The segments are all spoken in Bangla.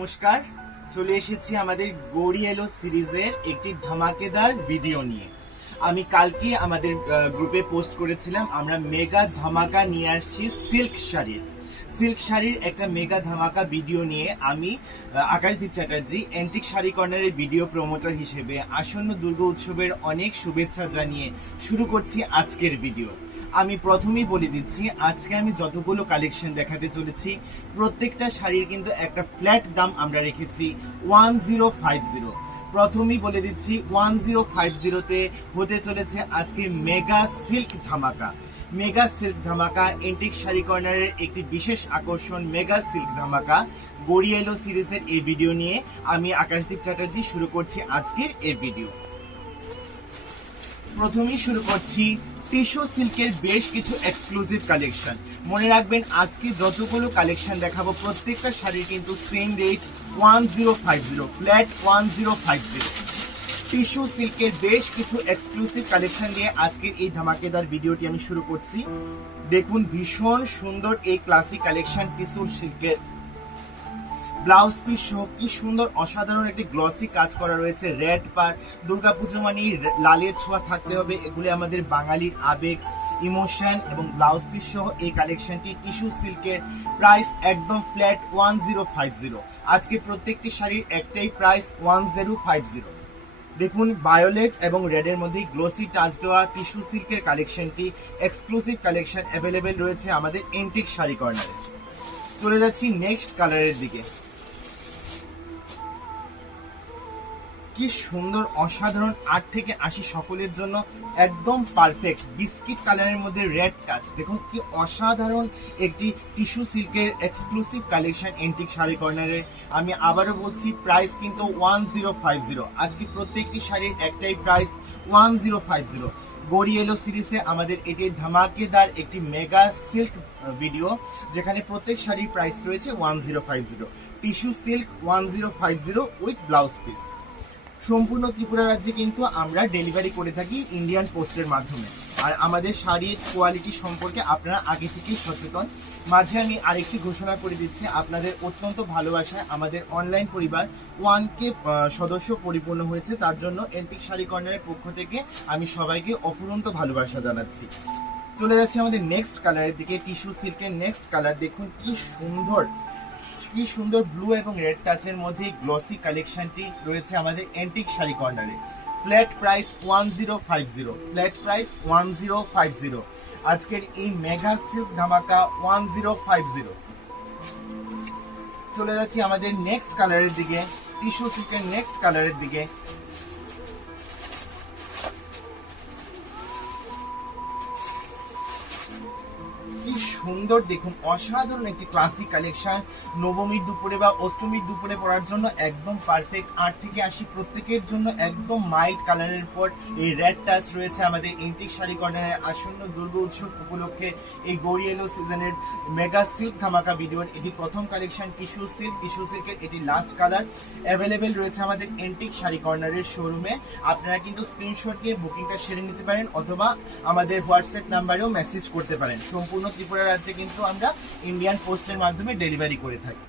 নমস্কার, চলে এসেছি আমাদের গৌরী এলো সিরিজের একটি ধামাকেদার ভিডিও নিয়ে। আমি কালকে আমাদের গ্রুপে পোস্ট করেছিলাম আমরা মেগা ধামাকা নিয়ে আসছি সিল্ক শাড়ির একটা মেগা ধামাকা ভিডিও নিয়ে। আমি আকাশদীপ চ্যাটার্জি, এন্টিক শাড়ি কর্নারের ভিডিও প্রমোটার হিসেবে আসন্ন দুর্গা উৎসবের অনেক শুভেচ্ছা জানিয়ে শুরু করছি আজকের ভিডিও। আমি প্রথমেই বলে দিচ্ছি, আজকে আমি যতগুলো কালেকশন দেখাতে চলেছি প্রত্যেকটা শাড়ির কিন্তু একটা ফ্ল্যাট দাম আমরা রেখেছি 1050। প্রথমেই বলে দিচ্ছি 1050তে হতে চলেছে আজকে মেগা সিল্ক ধামাকা এন্টিক শাড়ি কর্নারের একটি বিশেষ আকর্ষণ মেগা সিল্ক ধামাকা গৌরী এলো সিরিজের এই ভিডিও নিয়ে আমি আকাশদীপ চ্যাটার্জি শুরু করছি আজকের এই ভিডিও। প্রথমেই শুরু করছি টিস্যু সিল্কের বেশ কিছু এক্সক্লুসিভ কালেকশন। মনে রাখবেন, আজকে যতগুলো কালেকশন দেখাবো প্রত্যেকটা শাড়ির কিন্তু সেম রেট 1050, ফ্ল্যাট 1050। টিস্যু সিল্কের বেশ কিছু এক্সক্লুসিভ কালেকশন নিয়ে আজকের এই ধামাকেদার ভিডিওটি আমি শুরু করছি। দেখুন, ভীষণ সুন্দর এই ক্লাসিক কালেকশন টিস্যু সিল্কের ব্লাউজ পিস সহ কি সুন্দর অসাধারণ একটি গ্লসি কাজ করা রয়েছে। রেড পার, দুর্গাপুজো মানে লালের ছোঁয়া থাকতে হবে, এগুলি আমাদের বাঙালির আবেগ, ইমোশন। এবং ব্লাউজ পিস সহ এই কালেকশনটি টিস্যু সিল্কের প্রাইস একদম ফ্ল্যাট 1050। আজকে প্রত্যেকটি শাড়ির একটাই প্রাইস 1050। দেখুন, ভায়োলেট এবং রেডের মধ্যে গ্লোসি টাচ দেওয়া টিস্যু সিল্কের কালেকশনটি এক্সক্লুসিভ কালেকশন অ্যাভেলেবেল রয়েছে আমাদের এন্টিক শাড়ি কর্নারে। চলে যাচ্ছি নেক্সট কালারের দিকে। কি সুন্দর অসাধারণ 8 থেকে 80 সকলের জন্য একদম পারফেক্ট বিস্কিট কালারের মধ্যে রেড টাচ। দেখুন কি অসাধারণ একটি টিস্যু সিল্কের এক্সক্লুসিভ কালেকশন এন্টিক শাড়ি কর্নারে। আমি আবারও বলছি, প্রাইস কিন্তু 1050। আজকে প্রত্যেকটি শাড়ির একটাই প্রাইস 1050। গৌরী এলো সিরিজে আমাদের এটি ধামাকেদার একটি মেগা সিল্ক ভিডিও, যেখানে প্রত্যেক শাড়ির প্রাইস রয়েছে 1050। Tissue silk 1050 with blouse piece. সম্পূর্ণ ত্রিপুরা রাজ্যে কিন্তু আমরা ডেলিভারি করে থাকি ইন্ডিয়ান পোস্টের মাধ্যমে। আর আমাদের শাড়ির কোয়ালিটি সম্পর্কে আপনারা আগে থেকেই সচেতন। মাঝে আমি আরেকটি ঘোষণা করে দিচ্ছি, আপনাদের অত্যন্ত ভালোবাসায় আমাদের অনলাইন পরিবার 1K সদস্য পরিপূর্ণ হয়েছে। তার জন্য এন্টিক শাড়ি কর্নারের পক্ষ থেকে আমি সবাইকে অফুরন্ত ভালোবাসা জানাচ্ছি। চলে যাচ্ছে আমাদের নেক্সট কালারের দিকে। টিস্যু সিল্কের নেক্সট কালার দেখুন কি সুন্দর ব্লু এবং রেড টাচের মধ্যে গ্লসি কালেকশনটি রয়েছে আমাদের এন্টিক শাড়ি কর্নারে। Flat price 1050। আজকের এই মেগা সিল্ক ধামাকা 1050। চলে যাচ্ছি আমাদের নেক্সট কালারের দিকে, টিস্যু সিল্কের নেক্সট কালারের দিকে। কি সুন্দর দেখুন, অসাধারণ একটি ক্লাসিক কালেকশন। নবমীর দুপুরে বা অষ্টমীর দুপুরে পরার জন্য একদম পারফেক্ট। 8 থেকে 80 প্রত্যেকের জন্য একদম মাইল্ড কালারের পর এই রেড টাচ রয়েছে আমাদের এন্টিক শাড়ি কর্নারের আসন্ন দুর্গা উৎসব উপলক্ষে এই গৌরী এলো সিজনের মেগা সিল্ক ধামাকা ভিডিওর এটি প্রথম কালেকশন টিস্যু সিল্কের এটি লাস্ট কালার অ্যাভেলেবেল রয়েছে আমাদের এন্টিক শাড়ি কর্নারের শোরুমে। আপনারা কিন্তু স্ক্রিনশট দিয়ে বুকিংটা সেরে নিতে পারেন অথবা আমাদের হোয়াটসঅ্যাপ নাম্বারেও মেসেজ করতে পারেন। সম্পূর্ণ ত্রিপুরা রাজ্যে কিন্তু আমরা ইন্ডিয়ান পোস্টের মাধ্যমে ডেলিভারি করে থাকি।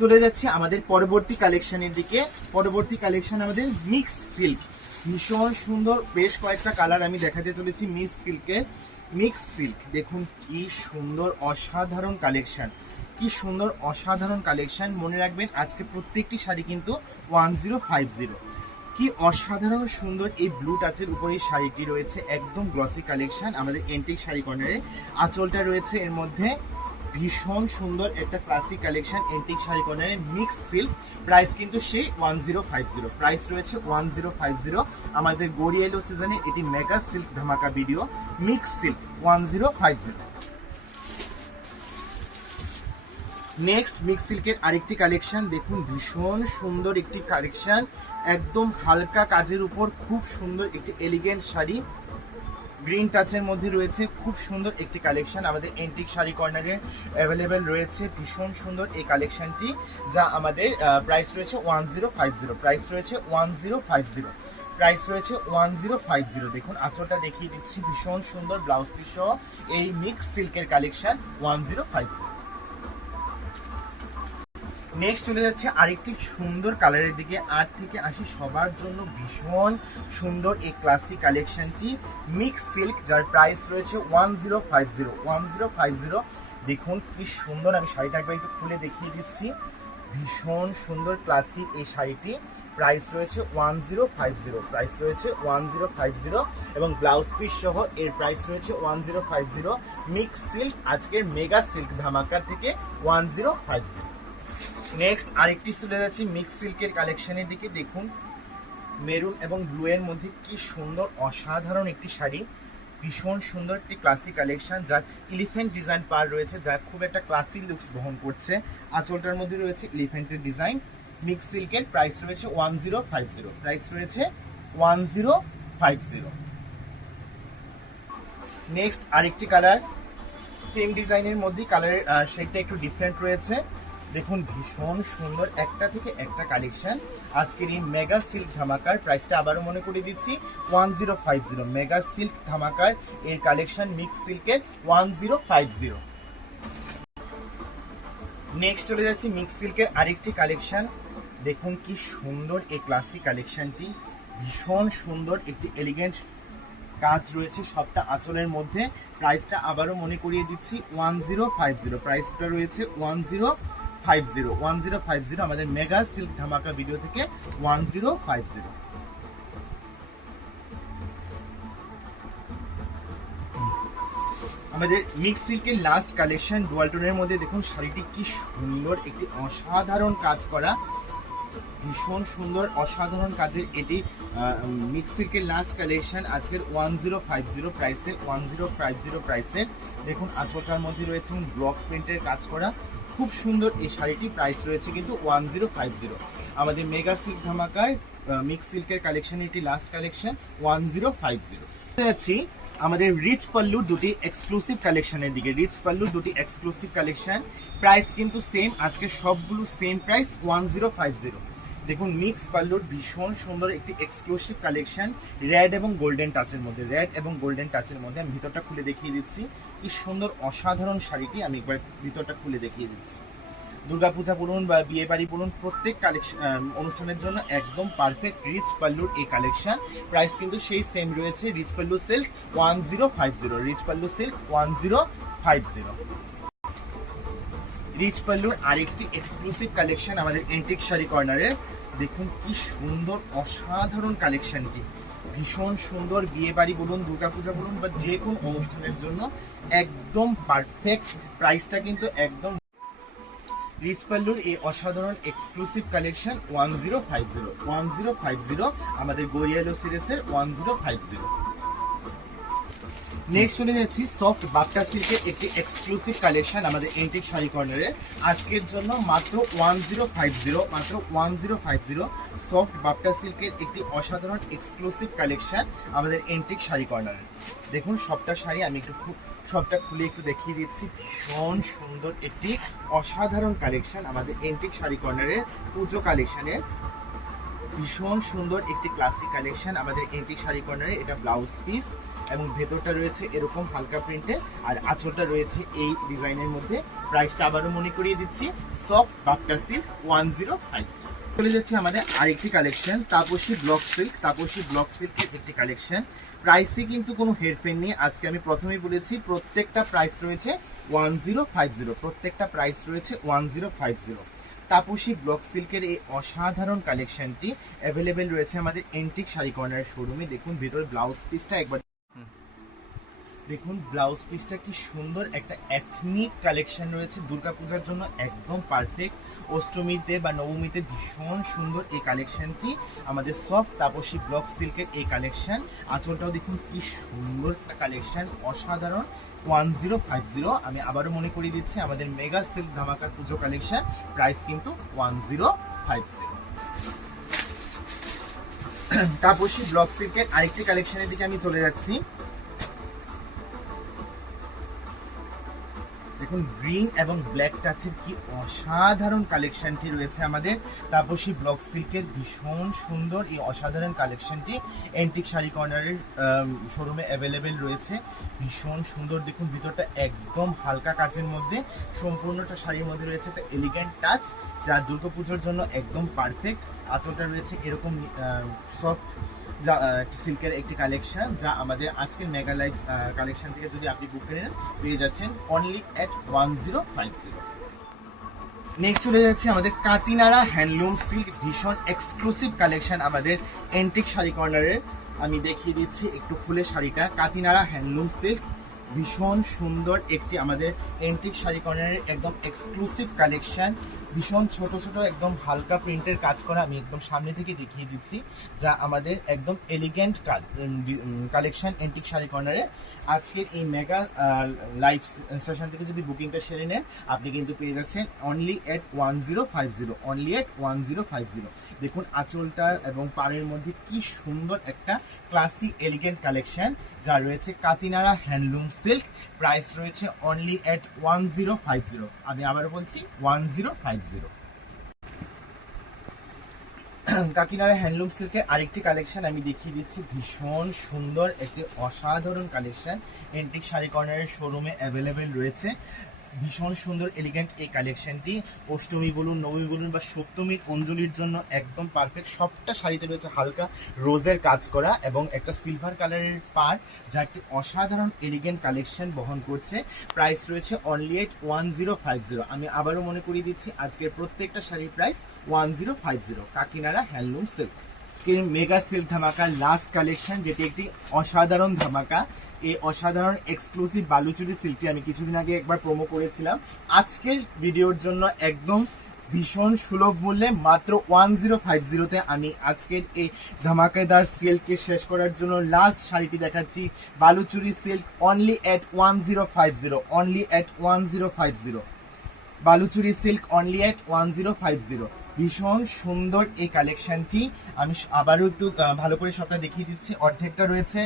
চলে যাচ্ছে আমাদের পরবর্তী কালেকশনের দিকে। পরবর্তী কালেকশন আমাদের মিক্স সিল্ক, ভীষণ সুন্দর বেশ কয়েকটা কালার আমি দেখাতে চলেছি মিক্স সিল্ক। দেখুন কি সুন্দর অসাধারণ কালেকশন। মনে রাখবেন, আজকে প্রত্যেকটি শাড়ি কিন্তু 1050। কি অসাধারণ সুন্দর এই ব্লু টাচের উপরে এই শাড়িটি রয়েছে, একদম গ্লসি কালেকশন আমাদের এন্টিক শাড়ি কর্নারে। আঁচলটা রয়েছে এর মধ্যে, ভীষণ সুন্দর একটা ক্লাসিক কালেকশন এন্টিক শাড়ি কর্নারে মিক্স সিল্ক। প্রাইস কিন্তু সেই 1050, প্রাইস রয়েছে 1050। আমাদের গৌরী এলো সিজনে এটি মেগা সিল্ক ধামাকা video mix silk 1050। Next mix সিল্কের আরেকটি কালেকশন দেখুন, ভীষণ সুন্দর একটি কালেকশন, একদম হালকা কাজের উপর খুব সুন্দর একটি এলিগেন্ট শাড়ি গ্রিন টাচের মধ্যে রয়েছে। খুব সুন্দর একটি কালেকশন আমাদের এন্টিক শাড়ি কর্নারে অ্যাভেলেবেল রয়েছে। ভীষণ সুন্দর এই কালেকশনটি, যা আমাদের প্রাইস রয়েছে 1050। দেখুন আঁচলটা দেখিয়ে দিচ্ছি, ভীষণ সুন্দর ব্লাউজ পিস সহ এই মিক্স সিল্কের কালেকশন 1050। নেক্সট চলে যাচ্ছে আরেকটি সুন্দর কালারের দিকে। 8 থেকে 80 সবার জন্য ভীষণ সুন্দর এই ক্লাসিক কালেকশনটি মিক্স সিল্ক, যার প্রাইস রয়েছে 1050। দেখুন কি সুন্দর, আমি শাড়িটা একবার একটু খুলে দেখিয়ে দিচ্ছি। ভীষণ সুন্দর ক্লাসিক এই শাড়িটি, প্রাইস রয়েছে 1050 এবং ব্লাউজ পিস সহ এর প্রাইস রয়েছে 1050। মিক্স সিল্ক আজকের মেগা সিল্ক ধামাকার থেকে 1050। নেক্সট আরেকটি চলে যাচ্ছে মিক্স সিল্কের কালেকশনের দিকে। দেখুন মেরুন এবং ব্লু এর মধ্যে কি সুন্দর অসাধারণ একটি শাড়ি, ভীষণ সুন্দর একটি ক্লাসিক কালেকশন, যার এলিফ্যান্ট ডিজাইন পার রয়েছে, যা খুব একটা ক্লাসিক লুকস বহন করছে। আঁচলটার মধ্যে রয়েছে এলিফ্যান্টের ডিজাইন। মিক্স সিল্কের প্রাইস রয়েছে 1050। নেক্সট আরেকটি কালার, সেম ডিজাইনের মধ্যে কালারের শেডটা একটু ডিফারেন্ট রয়েছে। দেখুন ভীষণ সুন্দর একটা থেকে একটা কালেকশন আজকের এই মেগা সিল্ক ধামাকার। প্রাইসটা আবারও মনে করে দিচ্ছি 1050। মেগা সিল্ক ধামাকার এর কালেকশন মিক্স সিল্কের 1050। নেক্সট চলে যাচ্ছি মিক্স সিল্কের আরেকটি কালেকশন। দেখুন কি সুন্দর এই ক্লাসিক কালেকশনটি, ভীষণ সুন্দর একটি এলিগেন্ট কাজ রয়েছে সবটা আঁচলের মধ্যে। প্রাইসটা আবারও মনে করিয়ে দিচ্ছি 1050। প্রাইসটা রয়েছে 1050 আমাদের মেগা সিল্ক ধামাকা ভিডিও থেকে 1050। আমাদের মিক্স সিল্কের লাস্ট কালেকশন ডুয়াল টোনের মধ্যে। দেখুন শাড়িটি কি সুন্দর, একটি অসাধারণ কাজ করা, ভীষণ সুন্দর অসাধারণ কাজের এটি মিক্স সিল্কের লাস্ট কালেকশন আজকের 1050 প্রাইসের। দেখুন আঁচলটার মধ্যে রয়েছে ব্লক প্রিন্টের কাজ করা, খুব সুন্দর এই শাড়িটি, প্রাইস রয়েছে কিন্তু 1050। আমাদের মেগা সিল্ক ধামাকার মিক্স সিল্কের কালেকশন এটি লাস্ট কালেকশন 1050। যাচ্ছি আমাদের রিচ পাল্লু দুটি এক্সক্লুসিভ কালেকশনের দিকে। রিচ পাল্লু দুটি এক্সক্লুসিভ কালেকশন, প্রাইস কিন্তু সেম, আজকে সবগুলো সেম প্রাইস 1050। দেখুন মিক্স পাল্লুর ভীষণ সুন্দর একটি এক্সক্লুসিভ কালেকশন রেড এবং গোল্ডেন টাচের মধ্যে। আমি ভিতরটা খুলে দেখিয়ে দিচ্ছি, কি সুন্দর অসাধারণ শাড়িটি। আমি একবার ভিতরটা খুলে দেখিয়ে দিচ্ছি। দুর্গাপূজা বলুন বা বিয়ে বাড়ি বলুন, প্রত্যেক কালেকশন অনুষ্ঠানের জন্য একদম পারফেক্ট রিচ পাল্লুর এই কালেকশন। প্রাইস কিন্তু সেই সেম রয়েছে। Rich pallu silk 1050। রিচ পাল্লুর আরেকটি এক্সক্লুসিভ কালেকশন আমাদের এন্টিক শাড়ি কর্নারের। দেখুন কি সুন্দর অসাধারণ কালেকশনটি, ভীষণ সুন্দর। বিয়ে বাড়ি বলুন, দুর্গাপূজা বলুন বা যে কোনো অনুষ্ঠানের জন্য একদম পারফেক্ট। প্রাইসটা কিন্তু একদম রিচ পাল্লুর এই অসাধারণ এক্সক্লুসিভ কালেকশন 1050 আমাদের গরিয়ালো সিরিজের 1050। নেক্সট চলে যাচ্ছি সফট বাপ্টা সিল্কের একটি এক্সক্লুসিভ কালেকশন আমাদের এন্টিক শাড়ি কর্নারে আজকের জন্য মাত্র 1050 সফট বাপ্টা সিল্কের একটি অসাধারণ এক্সক্লুসিভ কালেকশন আমাদের এন্টিক শাড়ি কর্নারে। দেখুন সবটা শাড়ি আমি সবটা খুলে একটু দেখিয়ে দিচ্ছি। ভীষণ সুন্দর একটি অসাধারণ কালেকশন আমাদের এন্টিক শাড়ি কর্নারের পুজো কালেকশনের। ভীষণ সুন্দর একটি ক্লাসিক কালেকশন আমাদের এন্টিক শাড়ি কর্নারে। এটা ব্লাউজ পিস এবং ভেতরটা রয়েছে এরকম হালকা প্রিন্টের, আর আঁচলটা রয়েছে এই ডিজাইনের মধ্যে। প্রাইসটা আবারও মনে করিয়ে দিচ্ছি, সফট বাপ্টা সিল্ক 1050। চলে যাচ্ছে আমাদের আরেকটি কালেকশন তাপসী ব্লক সিল্কের একটি কালেকশন। প্রাইসে কিন্তু কোনো হেরফের নেই। আজকে আমি প্রথমেই বলেছি প্রত্যেকটা প্রাইস রয়েছে 1050। তাপসী ব্লক সিল্কের এই অসাধারণ কালেকশনটি অ্যাভেলেবেল রয়েছে আমাদের এন্টিক শাড়ি কর্নারের শোরুমে। দেখুন ভিতরে ব্লাউজ পিসটা একবার দেখুন, ব্লাউজ পিসটা কি সুন্দর একটা এথনিক কালেকশন রয়েছে, দুর্গাপূজার জন্য একদম পারফেক্ট। অষ্টমীতে বা নবমীতে ভীষণ সুন্দর এই কালেকশনটি আমাদের সফট তাপসী ব্লক সিল্কের এই কালেকশন। আঁচলটাও দেখুন কি সুন্দর একটা কালেকশন, অসাধারণ 1050। আমি আবারও মনে করিয়ে দিচ্ছি আমাদের মেগা সিল্ক ধামাকার পুজো কালেকশন, প্রাইস কিন্তু 1050। তাপসী ব্লক সিল্কের আরেকটি কালেকশনের দিকে আমি চলে যাচ্ছি। দেখুন দেখুন গ্রিন এবং ব্ল্যাক টাচের কি অসাধারণ কালেকশনটি রয়েছে আমাদের তাপসী ব্লক সিল্কের ভীষণ সুন্দর এই অসাধারণ কালেকশনটি এন্টিক শাড়ি কর্নারের শোরুমে অ্যাভেলেবেল রয়েছে। ভীষণ সুন্দর, দেখুন ভিতরটা একদম হালকা কাচের মধ্যে, সম্পূর্ণটা শাড়ির মধ্যে রয়েছে একটা এলিগেন্ট টাচ, যা দুর্গাপুজোর জন্য একদম পারফেক্ট। আঁচলটা রয়েছে এরকম সফট সিল্কের একটি কালেকশন, যা আমাদের আজকের মেগা লাইফ কালেকশন থেকে যদি আপনি বুক করে নেন পেয়ে যাচ্ছেন অনলি এট 1050। নেক্সট চলে যাচ্ছে আমাদের কাতিনারা হ্যান্ডলুম সিল্ক, ভীষণ এক্সক্লুসিভ কালেকশন আমাদের এন্টিক শাড়ি কর্নারের। আমি দেখিয়ে দিচ্ছি একটু খুলে শাড়িটা। কাতিনারা হ্যান্ডলুম সিল্ক ভীষণ সুন্দর একটি আমাদের এন্টিক শাড়ি কর্নারের একদম এক্সক্লুসিভ কালেকশন, ভীষণ ছোট ছোট একদম হালকা প্রিন্টের কাজ করা। আমি একদম সামনে থেকে দেখিয়ে দিচ্ছি, যা আমাদের একদম এলিগেন্ট কালেকশন এন্টিক শাড়ি কর্নারে। আজকের এই মেগা লাইভ সেশন থেকে যদি বুকিংটা সেরে নেন আপনি কিন্তু পেয়ে যাচ্ছেন অনলি এট 1050, অনলি এট 1050। দেখুন আঁচলটা এবং পাড়ের মধ্যে কি সুন্দর একটা ক্লাসি এলিগেন্ট কালেকশন, যা রয়েছে কাতিনারা হ্যান্ডলুম সিল্ক। প্রাইস রয়েছে অনলি এট 1050। আমি আবারও বলছি 1050। কাকিনারা হ্যান্ডলুম সিল্কের আরেকটি কালেকশন আমি দেখিয়ে দিচ্ছি, ভীষণ সুন্দর একটি অসাধারণ কালেকশন এন্টিক শাড়ি কর্নারের শোরুমে অ্যাভেলেবেল রয়েছে। ভীষণ সুন্দর এলিগেন্ট এই কালেকশনটি অষ্টমী বলুন, নবমী বলুন বা সপ্তমীর অঞ্জলির জন্য একদম পারফেক্ট। সবটা শাড়িতে রয়েছে হালকা রোজের কাজ করা এবং একটা সিলভার কালারের পার, যা একটি অসাধারণ এলিগেন্ট কালেকশন বহন করছে। প্রাইস রয়েছে অনলি এট 1050। আমি আবারও মনে করিয়ে দিচ্ছি আজকের প্রত্যেকটা শাড়ির price 1050। Kakinara handloom silk mega silk ধামাকা লাস্ট কালেকশন, যেটি একটি অসাধারণ ধামাকা। এই অসাধারণ এক্সক্লুসিভ বালুচুরি সিল্কটি আমি কিছুদিন আগে একবার প্রোমো করেছিলাম। আজকের ভিডিওর জন্য একদম ভীষণ সুলভ মূল্যে মাত্র 1050-তে আমি আজকের এই ধামাকাদার সেলকে শেষ করার জন্য লাস্ট শাড়িটি দেখাচ্ছি, বালুচুরি সিল্ক অনলি এট 1050, অনলি এট 1050। বালুচুরি সিল্ক অনলি এট 1050। ভীষণ সুন্দর এই কালেকশনটি। আমি আবারও একটু ভালো করে সবটা দেখিয়ে দিচ্ছি। অর্ধেকটা রয়েছে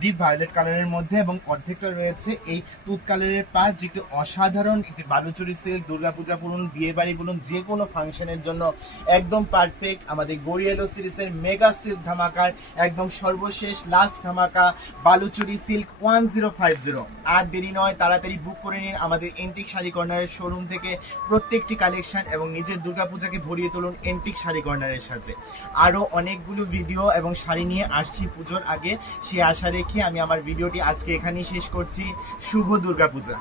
ডিপ ভায়োলেট কালারের মধ্যে এবং অর্ধেকটা রয়েছে এই তুত কালারের পার, যেটি অসাধারণ একটি বালুচুরি সিল্ক। দুর্গাপূজা বলুন, বিয়ে বাড়ি বলুন, যে কোনো ফাংশনের জন্য একদম পারফেক্ট। আমাদের গরিয়েলো সিরিজের মেগা সিল্ক ধামাকার একদম সর্বশেষ লাস্ট ধামাকা বালুচুরি সিল্ক 1050। আর দেরি নয়, তাড়াতাড়ি বুক করে নিন আমাদের এন্টিক শাড়ি কর্নারের শোরুম থেকে প্রত্যেকটি কালেকশন এবং নিজের দুর্গাপূজাকে ভরিয়ে তুলুন এন্টিক শাড়ি কর্নারের সাথে। আরও অনেকগুলো ভিডিও এবং শাড়ি নিয়ে আসছি পুজোর আগে, সে আশা রেখে আমি আমার ভিডিওটি আজকে এখানেই শেষ করছি। শুভ দুর্গাপূজা।